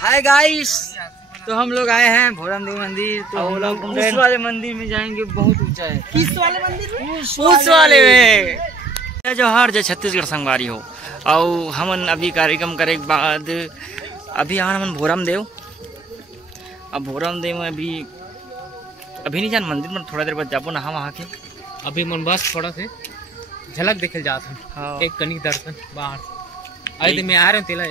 Hi guys, तो हम लोग आए हैं भोरम देव मंदिर। तो हम लोग उस वाले मंदिर में जाएंगे, बहुत ऊंचा है। किस वाले मंदिर में? उस वाले में जो हर जो छत्तीसगढ़ संगवारी हो। और हम अभी कार्यक्रम करे के बाद अभी हम भोरम देव। अब भोरम देव में अभी नहीं जान मंदिर में, थोड़ा देर बाद जाबो नहा वहाँ के। अभी मन बस थोड़ा से झलक देखे जात हूँ। हाँ। एक कनिक दर्शन बाहर आई मैं आ रहे तेला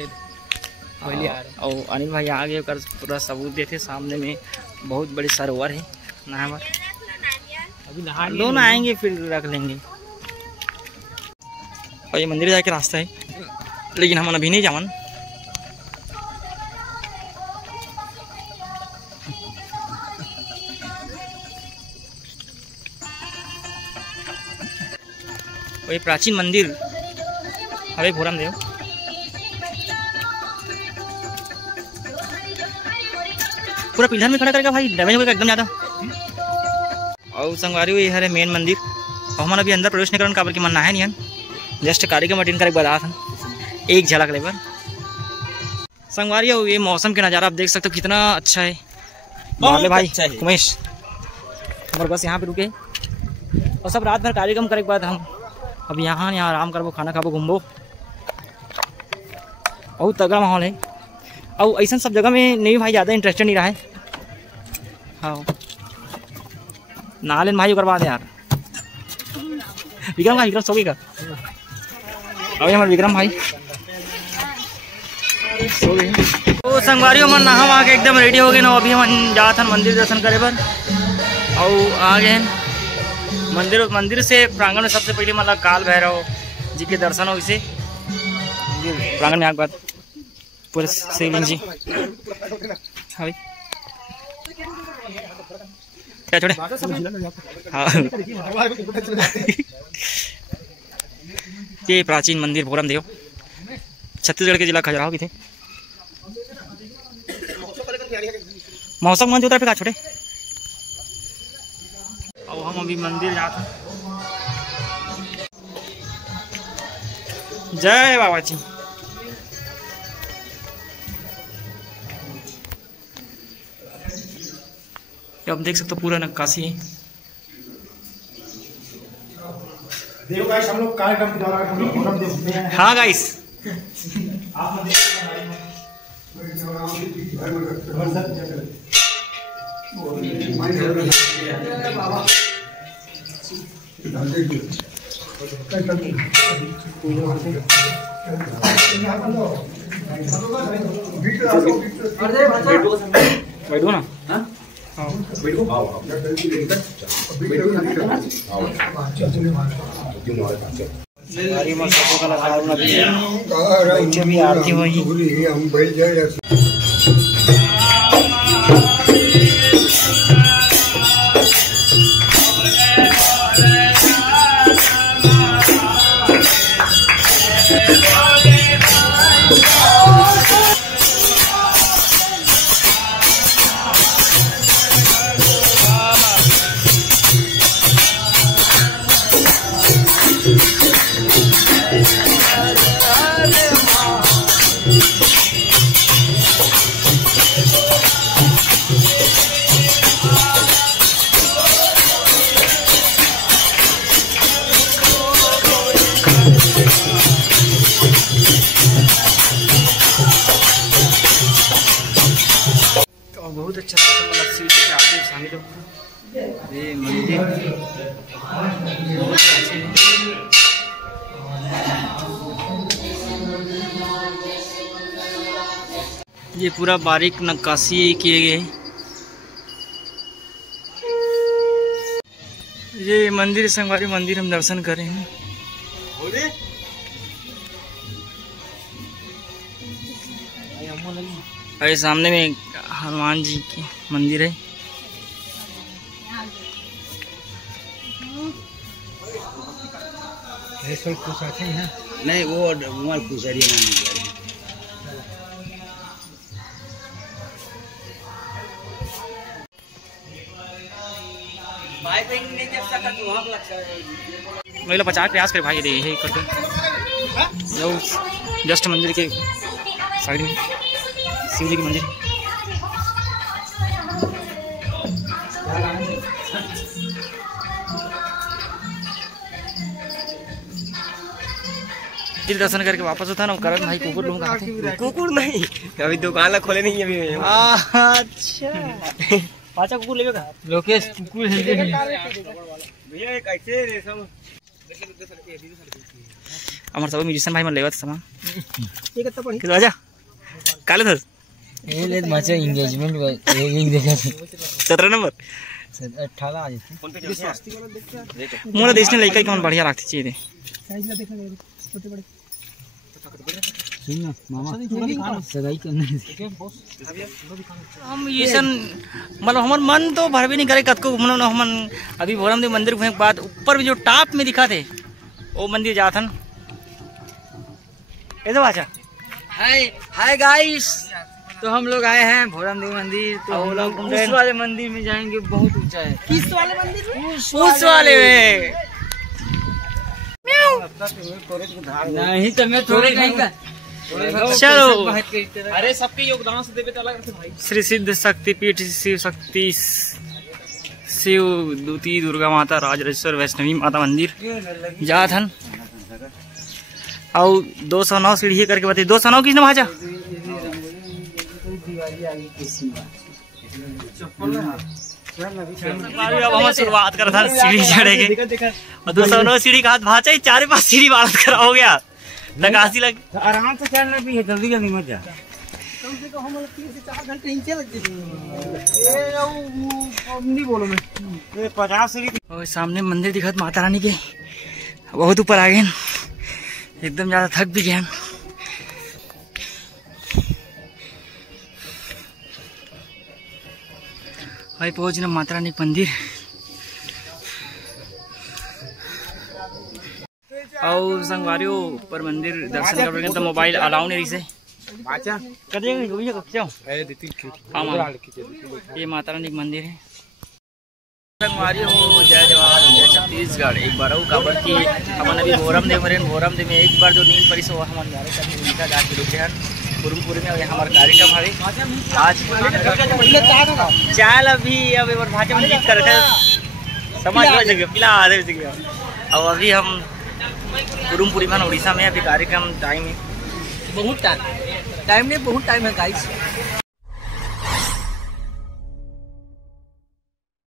पहले आ रहे। और अनिल भाई आगे कर पूरा सबूत देते। सामने में बहुत बड़ी सरोवर है नहावर। अभी नहा दोनों आएंगे फिर रख लेंगे। और ये मंदिर जाके रास्ता है, लेकिन हम अभी नहीं जावन। और ये प्राचीन मंदिर हवे भोरम देव। पूरा पिलर में खड़ा करके भाई डैमेज हो गया एकदम ज़्यादा। और संगवारी हुई है मेन मंदिर। और हमारा अभी अंदर प्रवेश नहीं करने काबर की मन है नहीं। जस्ट कार्यक्रम अटेंड करके बता था एक झलक लेबर। संगवारी हो ये मौसम के नज़ारा आप देख सकते हो कितना अच्छा है। भाई अच्छा है। उमेश और बस यहाँ पे रुके और सब रात भर कार्यक्रम करे के बाद हम अब यहाँ आराम करबो, खाना खाबो, घूमबो। बहुत तगड़ा माहौल है। और ऐसा सब जगह में नहीं भाई ज़्यादा इंटरेस्टेड नहीं रहा है। हाँ नहा लेन भाई करवा दे यार। विक्रम का विक्रम सो गया। अभी हमारे विक्रम भाई सो गए। तो संगवारी मन नहा वहाँ के एकदम रेडी हो गए ना। अभी हम जात हन मंदिर दर्शन करे पर और आ गए मंदिर से प्रांगण में सबसे पहले मतलब काल भैरव जी के दर्शन हो। इसे प्रांगण में आगे बाद पूरे शिवलिंग जी। हाँ क्या छोड़े। हाँ ये प्राचीन मंदिर भोरम देव छत्तीसगढ़ के जिला खजुराहो की थे। मौसम मंच उतर पे का छोड़े। और हम अभी मंदिर जाते हैं। जय बाबा जी। आप देख सकते हो पूरा नक्काशी है। देखो गाइस, हम लोग कार्यक्रम के दौरान हम लोग भोरम देव घूमने आए हैं। हाँ गाइस बैठो ना। आरती हुई। बहुत अच्छा मतलब सीट पे आते शामिल हो। ये मंदिर बहुत अच्छे हैं। ये पूरा बारीक नक्काशी किए गए। ये मंदिर संगवारी मंदिर हम दर्शन कर रहे हैं। और सामने में हनुमान जी की मंदिर है। नहीं वो उमर कुसरिया महिला 50 प्रयास करे भाई दे यही करके जस्ट मंदिर के साइड में शिव जी के मंदिर। दर्शन करके वापस होता ना करण भाई कुकुर लूंगा। कुकुर नहीं, अभी दुकान ला खोले नहीं अभी। अच्छा पाचा कुकुर लेगा लोकेश कुकुर हिंदी में भैया ये कैसे रेशम हमारे सब म्यूजिशियन भाई मन लेवा सामान ये कितना पड़ी कितना आजा काले था ये ले मचा एंगेजमेंट एक देखा 17 नंबर 18 आ जाती मोला देश ने लइका कौन बढ़िया लागती चाहिए साइज ला देखा छोटे बड़े सुन ना मामा सगाई करने हम म्यूजिशियन मतलब हमार मन तो भरबे नहीं करे कतको घूमना हमन अभी भोरम देव मंदिर घूमने के बाद ऊपर भी जो टॉप में दिखा थे वो मंदिर जाथन ऐसे बाचा। हाय गाइस, तो हम लोग आए हैं भोरम देव मंदिर। तो हम लोग उस वाले मंदिर में जाएंगे, बहुत ऊंचा है। किस वाले मंदिर में? उस वाले में नहीं तो मैं थोड़े नहीं का चलो। अरे सबके योगदान से देवे तो अलग से भाई। श्री सिद्ध शक्ति पीठ शिव शक्ति शिव दूती दुर्गा माता राजराजेश्वर वैष्णवी माता मंदिर जाथन और 209 सीढ़ी करके बताइए 209 किसने भाजा अब हम शुरुआत कर था सीढ़ी चढ़ेंगे और 209 सीढ़ी का हाथ भाचा 4-5 सीढ़ी बात करा हो गया लगासी लग आराम से चलना भी है, जल्दी जल्दी मत जा। कम से कम हम 3 से 4 घंटे नीचे लग जाते नहीं बोलो मैं 50 सीढ़ी और सामने मंदिर दिखत माता रानी के बहुत ऊपर आ गए एकदम ज्यादा थक भी गए भाई पहुंच ना माता रानी मंदिर और संगवारियों पर मंदिर दर्शन कर तो मोबाइल अलाउ नहीं रही से ये माता रानी मंदिर है। संगवारी हो जय जवाहर जय छत्तीसगढ़। एक बार काबर की हमन अभी भोरम देव में एक बार जो नींद पड़ी सो हमन जाके रुके हैं पुरमपुरी में हमारा कार्यक्रम है आज चाल अभी अब एक बार भाषा में गीत करते समझ जगह पिला आधे जगह अब अभी हम पुरमपुरी में उड़ीसा में अभी कार्यक्रम टाइम है बहुत टाइम नहीं, बहुत टाइम है गाइस।